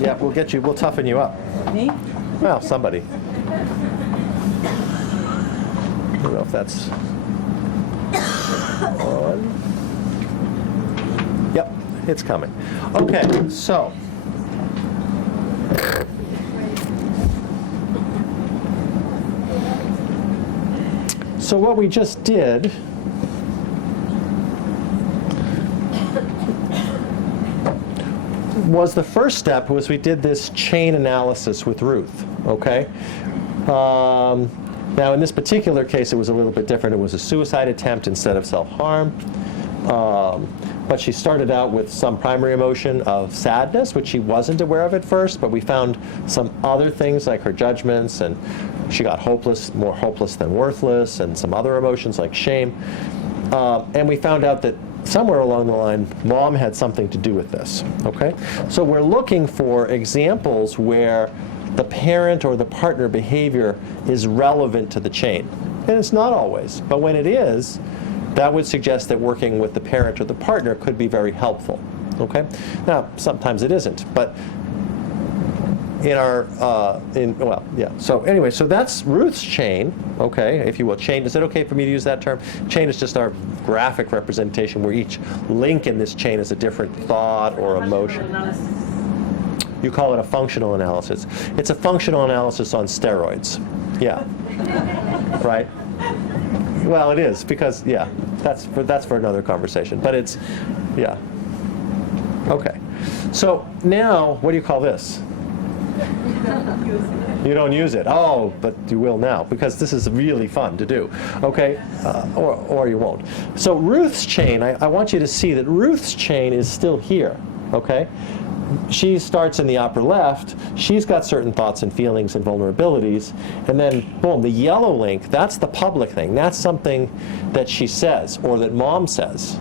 Yeah, we'll get you. We'll toughen you up. Me? Well, somebody. I don't know if that's on. Yep, it's coming. Okay, so. So what we just did was the first step was we did this chain analysis with Ruth, okay? Now in this particular case it was a little bit different. It was a suicide attempt instead of self-harm. But she started out with some primary emotion of sadness, which she wasn't aware of at first, but we found some other things like her judgments, and she got hopeless, more hopeless than worthless, and some other emotions like shame. And we found out that somewhere along the line, mom had something to do with this, okay? So we're looking for examples where the parent or the partner behavior is relevant to the chain. And it's not always, but when it is, that would suggest that working with the parent or the partner could be very helpful, okay? Now, sometimes it isn't, but in our, well, yeah. So anyway, so that's Ruth's chain, okay, if you will. Chain, is it okay for me to use that term? Chain is just our graphic representation where each link in this chain is a different thought or emotion. You call it a functional analysis. It's a functional analysis on steroids. Yeah. Right? Well, it is, because, yeah, that's for another conversation. But it's, yeah. Okay. So now, what do you call this? You don't use it. Oh, but you will now, because this is really fun to do. Okay? Or you won't. So Ruth's chain, I want you to see that Ruth's chain is still here. Okay? She starts in the upper left. She's got certain thoughts and feelings and vulnerabilities. And then, boom, the yellow link, that's the public thing. That's something that she says or that mom says.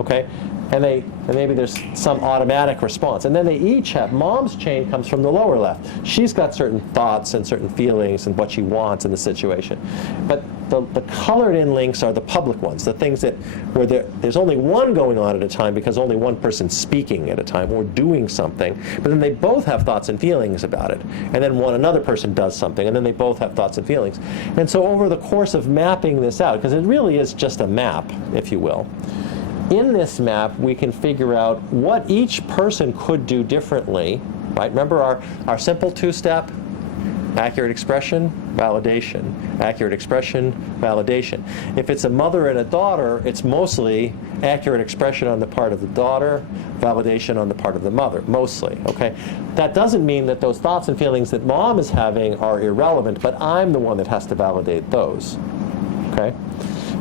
Okay? And maybe there's some automatic response. And then they each have, mom's chain comes from the lower left. She's got certain thoughts and certain feelings and what she wants in the situation. But the colored in links are the public ones, the things that where there's only one going on at a time because only one person's speaking at a time or doing something. But then they both have thoughts and feelings about it. And then another person does something, and then they both have thoughts and feelings. And so over the course of mapping this out, because it really is just a map, if you will, in this map, we can figure out what each person could do differently, right? Remember our simple two-step? Accurate expression, validation. Accurate expression, validation. If it's a mother and a daughter, it's mostly accurate expression on the part of the daughter, validation on the part of the mother, mostly, okay? That doesn't mean that those thoughts and feelings that mom is having are irrelevant, but I'm the one that has to validate those, okay?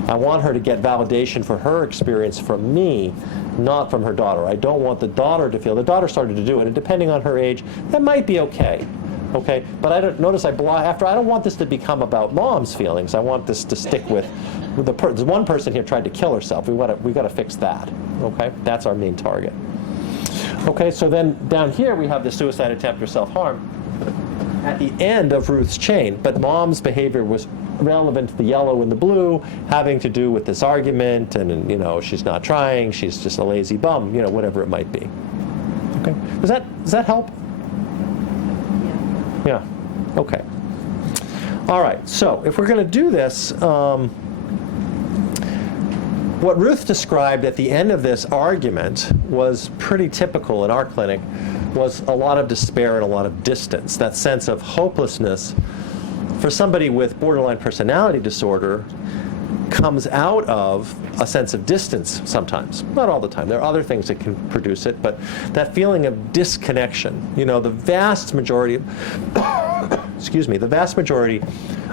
I want her to get validation for her experience from me, not from her daughter. I don't want the daughter to feel, the daughter started to do it, and depending on her age, that might be okay. Okay, but I don't notice I don't want this to become about mom's feelings. I want this to stick with there's one person here tried to kill herself. We got to fix that. Okay, that's our main target. Okay, so then down here we have the suicide attempt or self-harm at the end of Ruth's chain, but mom's behavior was relevant to the yellow and the blue, having to do with this argument, and she's not trying, she's just a lazy bum, whatever it might be. Okay, does that help? Yeah. Okay. All right. So if we're going to do this, what Ruth described at the end of this argument was pretty typical in our clinic, was a lot of despair and a lot of distance. That sense of hopelessness for somebody with borderline personality disorder comes out of a sense of distance sometimes. Not all the time. There are other things that can produce it, but that feeling of disconnection. The vast majority the vast majority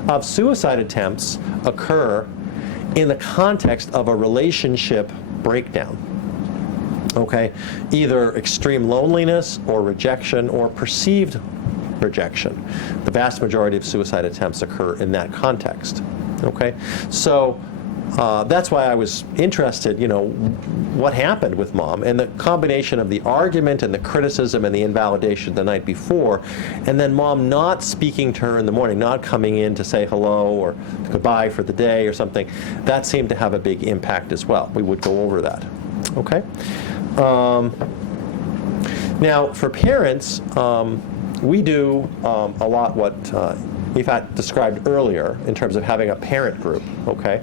of suicide attempts occur in the context of a relationship breakdown. Okay? Either extreme loneliness or rejection or perceived rejection. The vast majority of suicide attempts occur in that context. Okay, so that's why I was interested, what happened with mom, and the combination of the argument and the criticism and the invalidation the night before, and then mom not speaking to her in the morning, not coming in to say hello or goodbye for the day or something, that seemed to have a big impact as well. We would go over that. Okay. Now, for parents, we do a lot what Yvette described earlier in terms of having a parent group, okay?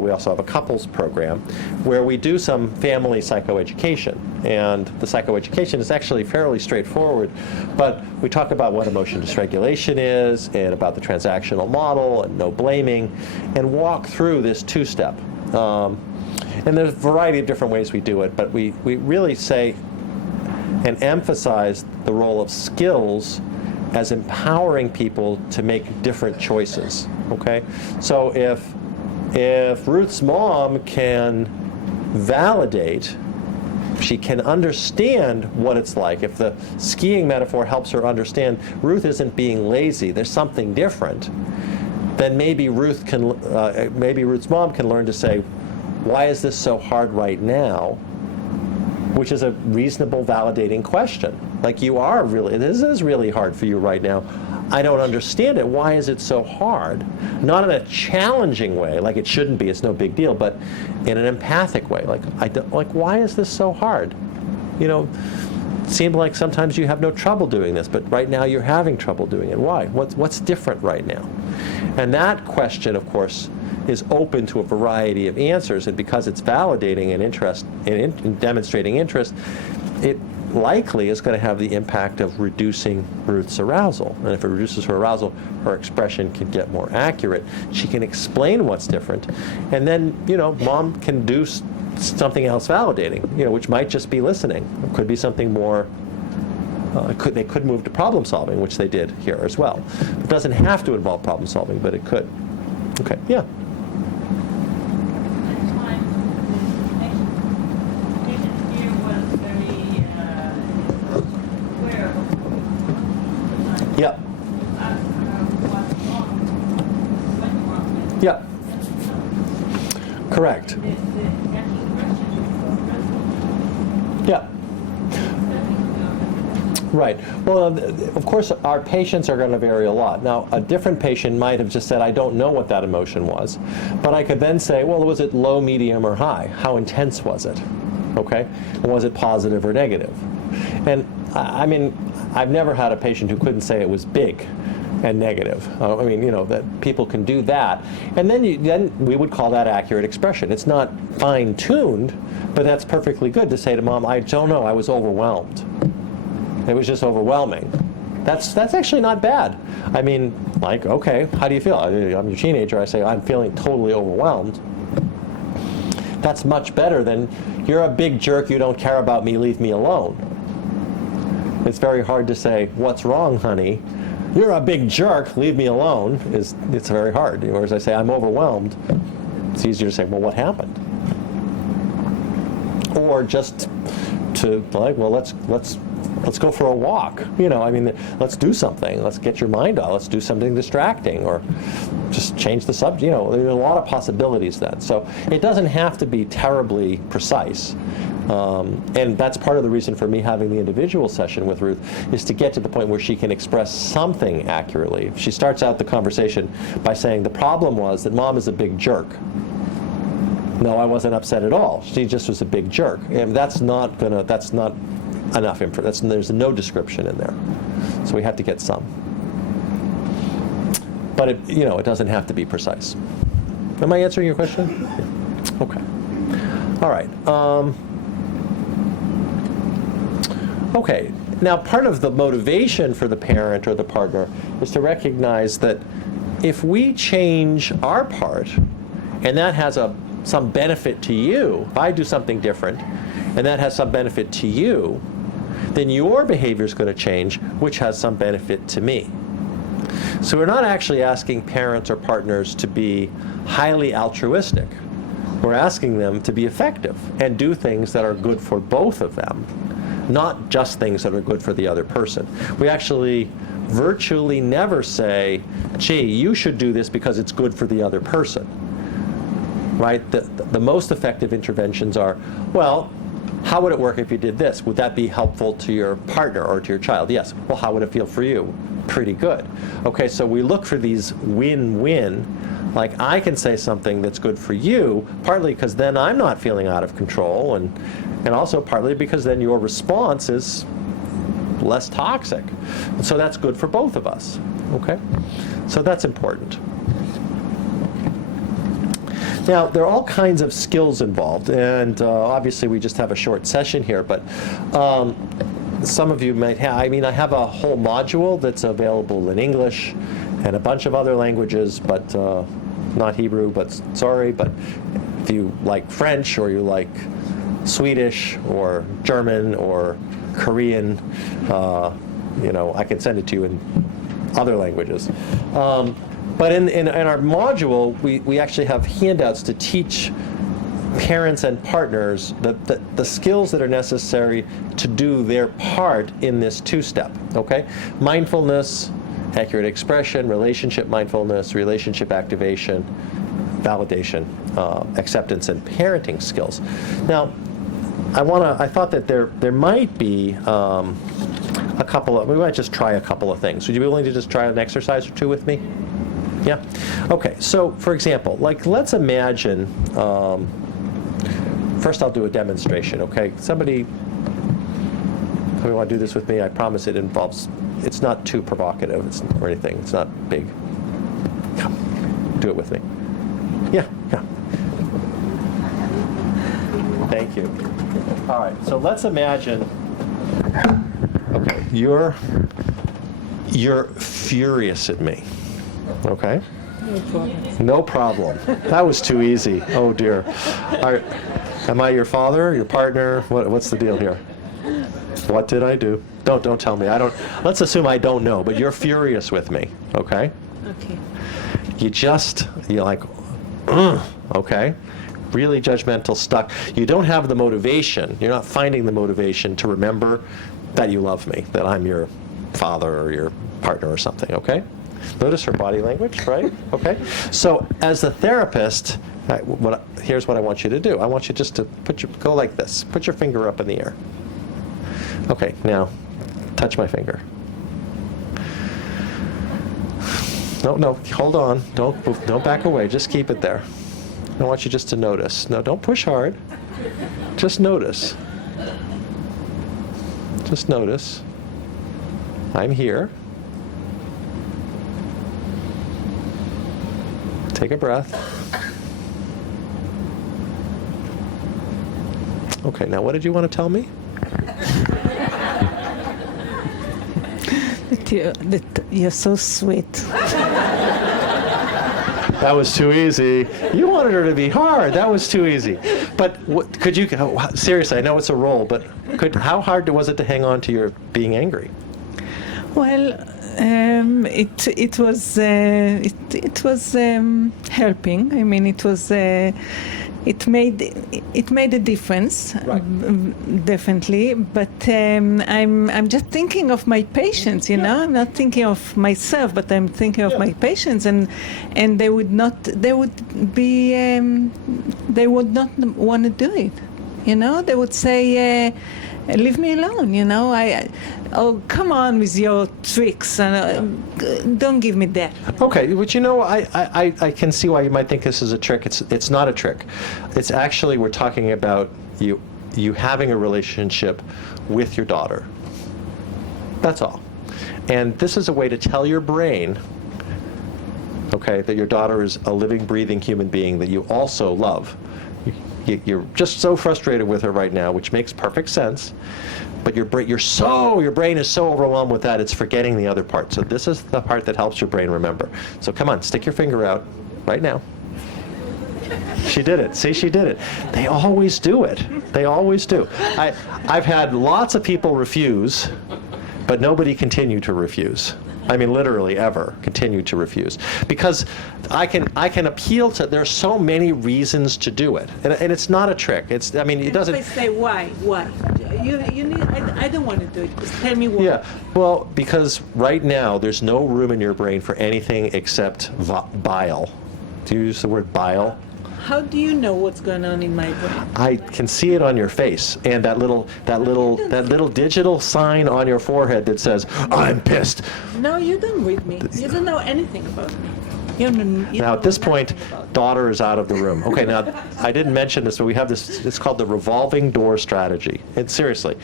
We also have a couples program where we do some family psychoeducation. And the psychoeducation is actually fairly straightforward, but we talk about what emotion dysregulation is and about the transactional model and no blaming and walk through this two-step. And there's a variety of different ways we do it, but we really say and emphasize the role of skills as empowering people to make different choices, okay? So if Ruth's mom can validate, she can understand what it's like. If the skiing metaphor helps her understand Ruth isn't being lazy, there's something different, then maybe maybe Ruth's mom can learn to say, why is this so hard right now? Which is a reasonable, validating question. Like, this is really hard for you right now. I don't understand it. Why is it so hard? Not in a challenging way, like it shouldn't be, it's no big deal, but in an empathic way. Like, why is this so hard? It seemed like sometimes you have no trouble doing this, but right now you're having trouble doing it. Why? What's different right now? And that question, of course, is open to a variety of answers, and because it's validating and interest and demonstrating interest, it likely is going to have the impact of reducing Ruth's arousal. And if it reduces her arousal, her expression can get more accurate. She can explain what's different, and then mom can do something else validating, which might just be listening. It could be something more. They could move to problem solving, which they did here as well. It doesn't have to involve problem solving, but it could. Okay, yeah. Yeah. Yeah. Correct. Yeah. Right. Well, of course, our patients are going to vary a lot. Now, a different patient might have just said, I don't know what that emotion was. But I could then say, well, was it low, medium, or high? How intense was it? Okay? And was it positive or negative? And I mean, I've never had a patient who couldn't say it was big and negative. That people can do that. And then we would call that accurate expression. It's not fine-tuned, but that's perfectly good to say to mom, I don't know, I was overwhelmed. It was just overwhelming. That's actually not bad. Okay, how do you feel? I'm your teenager. I say, I'm feeling totally overwhelmed. That's much better than, you're a big jerk, you don't care about me, leave me alone. It's very hard to say, what's wrong, honey? You're a big jerk, leave me alone. It's very hard. Whereas I say, I'm overwhelmed, it's easier to say, well, what happened? Or just to let's go for a walk. Let's do something. Let's get your mind off. Let's do something distracting, or just change the subject. There's a lot of possibilities then. So it doesn't have to be terribly precise. And that's part of the reason for me having the individual session with Ruth, is to get to the point where she can express something accurately. If she starts out the conversation by saying, the problem was that mom is a big jerk. No, I wasn't upset at all. She just was a big jerk. And that's not enough information. There's no description in there. So we have to get some. But it doesn't have to be precise. Am I answering your question? Yeah. Okay. All right. Okay, now part of the motivation for the parent or the partner is to recognize that if we change our part, and that has some benefit to you, if I do something different, and that has some benefit to you, then your behavior is going to change, which has some benefit to me. So we're not actually asking parents or partners to be highly altruistic. We're asking them to be effective and do things that are good for both of them, not just things that are good for the other person. We actually virtually never say, gee, you should do this because it's good for the other person. Right? The most effective interventions are, well, how would it work if you did this? Would that be helpful to your partner or to your child? Yes. Well, how would it feel for you? Pretty good. Okay, so we look for these win-win. Like, I can say something that's good for you, partly because then I'm not feeling out of control, and also partly because then your response is less toxic. So that's good for both of us, okay? So that's important. Now, there are all kinds of skills involved, and obviously we just have a short session here, but some of you might have, I have a whole module that's available in English and a bunch of other languages, but not Hebrew, but sorry, but if you like French or you like Swedish or German or Korean, I can send it to you in other languages. But in our module, we actually have handouts to teach parents and partners the skills that are necessary to do their part in this two-step, okay? Mindfulness, accurate expression, relationship mindfulness, relationship activation, validation, acceptance, and parenting skills. Now, I thought that there might be a couple of, we might just try a couple of things. Would you be willing to just try an exercise or two with me? Yeah? Okay, so for example, let's imagine, first I'll do a demonstration, okay? Somebody want to do this with me? I promise it's not too provocative or anything. It's not big. Come, do it with me. Yeah. Thank you. All right, so let's imagine, okay, you're furious at me. Okay? No problem. No problem. That was too easy. Oh dear. Am I your father, your partner? What's the deal here? What did I do? Don't tell me. Let's assume I don't know, but you're furious with me. Okay? Okay. You're like, okay? Really judgmental, stuck. You don't have the motivation. You're not finding the motivation to remember that you love me, that I'm your father or your partner or something, okay? Notice her body language, right? Okay. So as a therapist, here's what I want you to do. I want you just to go like this. Put your finger up in the air. Okay, now touch my finger. No, hold on. Don't move, don't back away. Just keep it there. I want you just to notice. No, don't push hard. Just notice. Just notice. I'm here. Take a breath. Okay, now what did you want to tell me? That you're so sweet. That was too easy. You wanted her to be hard. That was too easy. But could you, seriously, I know it's a role, but how hard was it to hang on to your being angry? Well, it was helping. I mean, it made a difference, right. Definitely. But I'm just thinking of my patients. I'm not thinking of myself, but I'm thinking of my patients, and they would not want to do it. They would say, leave me alone, oh, come on with your tricks, and don't give me that. Okay, but I can see why you might think this is a trick. It's not a trick. It's actually, we're talking about you having a relationship with your daughter. That's all. And this is a way to tell your brain, okay, that your daughter is a living, breathing human being that you also love. You're just so frustrated with her right now, which makes perfect sense. But your brain is so overwhelmed with that, it's forgetting the other part. So this is the part that helps your brain remember. So come on, stick your finger out right now. She did it. See, she did it. They always do it. They always do. I've had lots of people refuse, but nobody continued to refuse. I mean, literally ever continue to refuse, because I can appeal to. There's so many reasons to do it, and it's not a trick. It doesn't. I say why? You need. I don't want to do it. Just tell me why. Yeah. Well, because right now there's no room in your brain for anything except bile. Do you use the word bile? How do you know what's going on in my brain? I can see it on your face, and that little digital sign on your forehead that says, "I'm pissed." No, you don't read me. You don't know anything about me. Now, at this point, daughter is out of the room. Okay, now, I didn't mention this, but we have this, it's called the revolving door strategy. And seriously,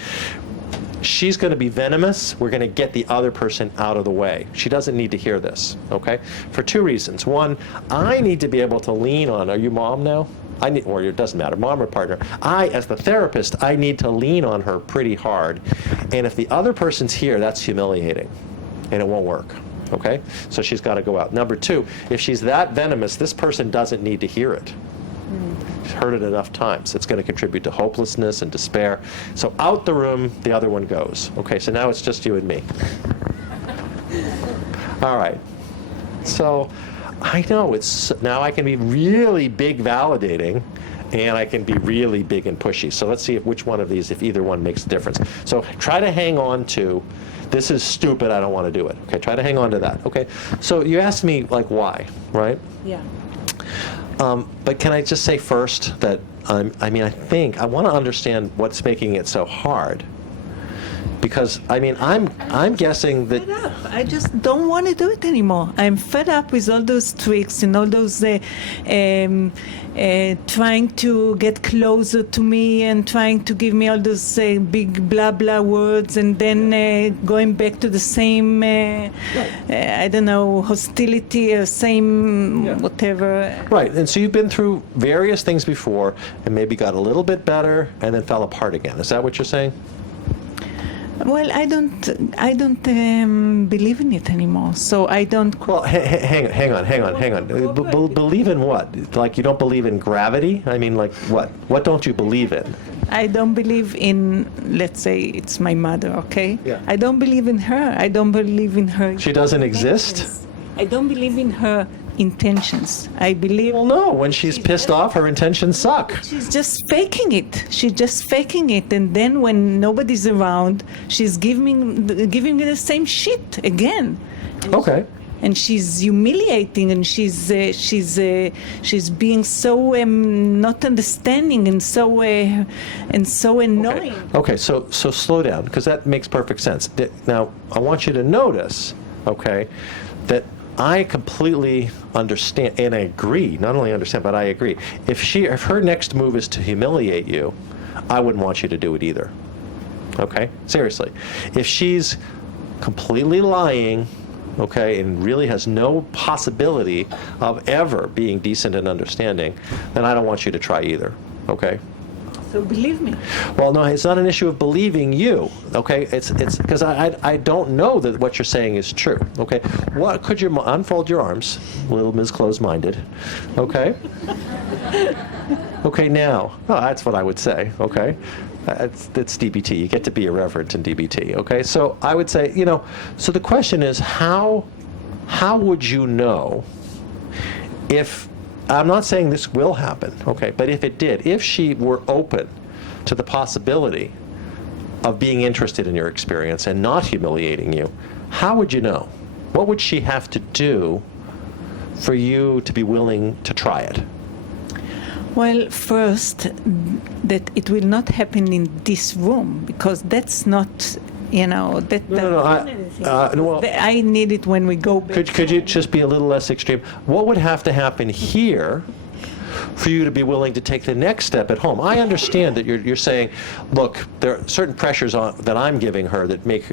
she's going to be venomous. We're going to get the other person out of the way. She doesn't need to hear this, okay? For two reasons. One, I need to be able to lean on, are you mom now? I need, or it doesn't matter, mom or partner. I, as the therapist, I need to lean on her pretty hard. And if the other person's here, that's humiliating, and it won't work, okay? So she's got to go out. Number two, if she's that venomous, this person doesn't need to hear it. She's heard it enough times. It's going to contribute to hopelessness and despair. So out the room, the other one goes. Okay, so now it's just you and me. All right. So I know it's, now I can be really big validating, and I can be really big and pushy. So let's see if which one of these, if either one makes a difference. So try to hang on to, this is stupid, I don't want to do it. Okay, try to hang on to that. Okay, so you asked me, like, why, right? Yeah. But can I just say first that, I mean, I want to understand what's making it so hard. Because, I mean, I'm guessing that... Fed up. I just don't want to do it anymore. I'm fed up with all those tricks and all those trying to get closer to me and trying to give me all those big blah blah words, and then going back to the same, I don't know, hostility or same whatever. Right, and so you've been through various things before and maybe got a little bit better and then fell apart again. Is that what you're saying? Well, I don't believe in it anymore, so I don't. Well, hang on. Believe in what? Like, you don't believe in gravity? I mean, like, what? What don't you believe in? I don't believe in, let's say it's my mother, okay? Yeah. I don't believe in her. I don't believe in her. She doesn't exist? I don't believe in her intentions. I believe. Well, no. When she's pissed off, her intentions suck. She's just faking it. She's just faking it, and then when nobody's around, she's giving me the same shit again. Okay. And she's humiliating, and she's being so not understanding and so annoying. Okay. So slow down, because that makes perfect sense. Now, I want you to notice, okay, that I completely understand, and I agree, not only understand, but I agree. If her next move is to humiliate you, I wouldn't want you to do it either. Okay? Seriously. If she's completely lying, okay, and really has no possibility of ever being decent and understanding, then I don't want you to try either. Okay? So believe me. Well, no, it's not an issue of believing you, okay? It's because I don't know that what you're saying is true, okay? What could you unfold your arms, little Ms. Closed-minded, okay? Okay, now, oh, that's what I would say, okay? It's DBT. You get to be irreverent in DBT, okay? So I would say, so the question is, how would you know if, I'm not saying this will happen, okay, but if it did, if she were open to the possibility of being interested in your experience and not humiliating you, how would you know? What would she have to do for you to be willing to try it? Well, first, that it will not happen in this room, because that's not, No, I need it when we go back. Could you just be a little less extreme? What would have to happen here for you to be willing to take the next step at home? I understand that you're saying, look, there are certain pressures that I'm giving her that make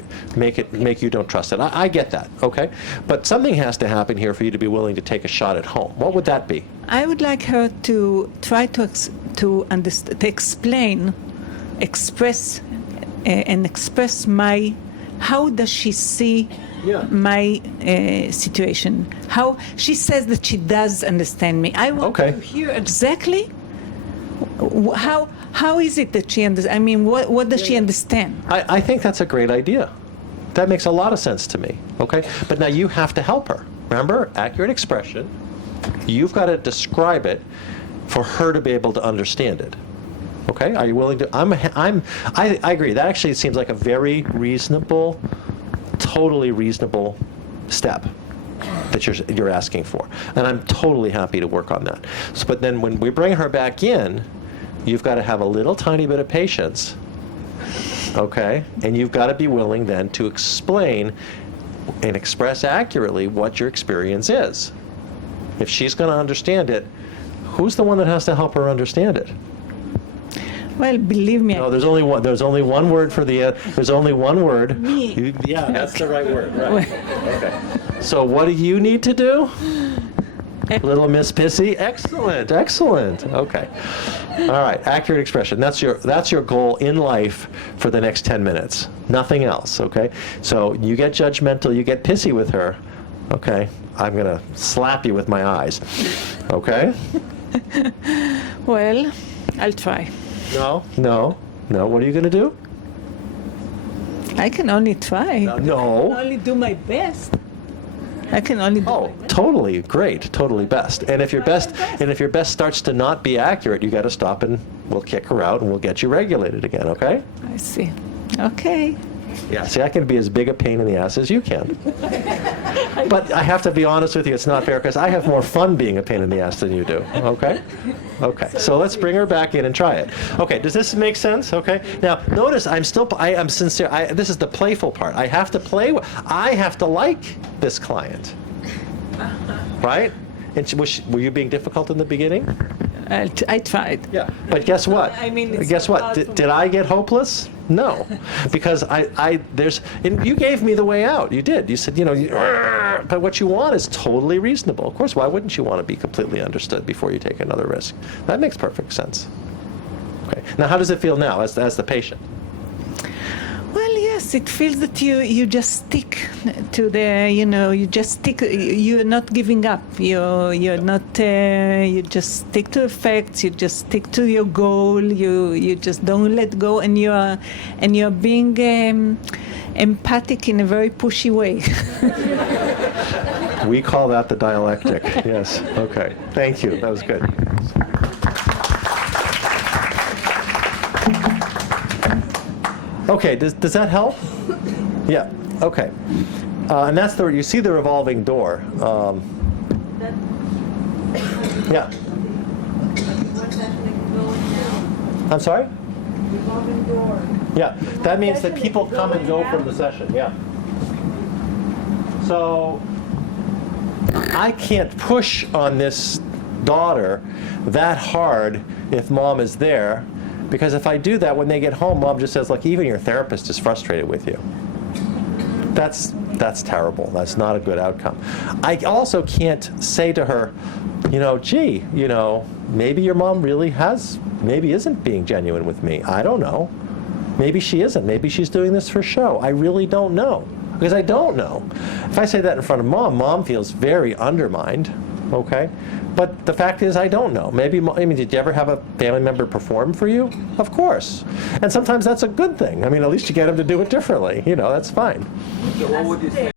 you don't trust it. I get that, okay? But something has to happen here for you to be willing to take a shot at home. What would that be? I would like her to try to explain, express my, how does she see my situation? How she says that she does understand me. I want to hear exactly how is it that she understands. I mean, what does she understand? I think that's a great idea. That makes a lot of sense to me. Okay, but now you have to help her. Remember, accurate expression. You've got to describe it for her to be able to understand it. Okay, are you willing to? I agree. That actually seems like a very reasonable, totally reasonable step that you're asking for, and I'm totally happy to work on that. So, but then when we bring her back in, you've got to have a little tiny bit of patience. Okay, and you've got to be willing then to explain and express accurately what your experience is. If she's going to understand it, who's the one that has to help her understand it? Well, believe me. No, there's only one. There's only one word for the. There's only one word. Me. Yeah, that's the right word. Right. Okay. So what do you need to do? Little Miss Pissy. Excellent. Excellent. Okay. All right. Accurate expression. That's your goal in life for the next 10 minutes. Nothing else. Okay. So you get judgmental. You get pissy with her. Okay. I'm gonna slap you with my eyes. Okay. Well, I'll try. No. No. No. What are you gonna do? I can only try. I can No. only do my best. I can only do my Oh, best. totally great, totally best. And if your best starts to not be accurate, you got to stop and we'll kick her out and we'll get you regulated again, okay? I see. Okay. Yeah, see, I can be as big a pain in the ass as you can. But I have to be honest with you, it's not fair because I have more fun being a pain in the ass than you do, okay? Okay, so let's bring her back in and try it. Okay, does this make sense? Okay, now notice I am sincere. This is the playful part. I have to play, I have to like this client, right? And were you being difficult in the beginning? I tried. Yeah. But guess what? I mean, it's guess what? hard for Did I get hopeless? No, because and you gave me the way out. You did. You said, but what you want is totally reasonable. Of course, why wouldn't you want to be completely understood before you take another risk? That makes perfect sense. Okay. Now, how does it feel now as the patient? Well, yes, it feels that you just stick to the, you just stick, you're not giving up. You're not, you just stick to the facts, you just stick to your goal, you just don't let go, and you're being empathic in a very pushy way. We call that the dialectic. Yes. Okay. Thank you. That was good. Okay, does that help? Yeah, okay. And that's you see the revolving door. Yeah. I'm sorry? Revolving door. Yeah, that means that people come and go from the session, yeah. So I can't push on this daughter that hard if mom is there, because if I do that, when they get home, mom just says, look, even your therapist is frustrated with you. That's terrible. That's not a good outcome. I also can't say to her, gee, maybe your mom really maybe isn't being genuine with me. I don't know. Maybe she isn't. Maybe she's doing this for show. I really don't know, because I don't know. If I say that in front of mom feels very undermined, okay? But the fact is, I don't know. Maybe, did you ever have a family member perform for you? Of course. And sometimes that's a good thing. At least you get them to do it differently. That's fine. So what would you say?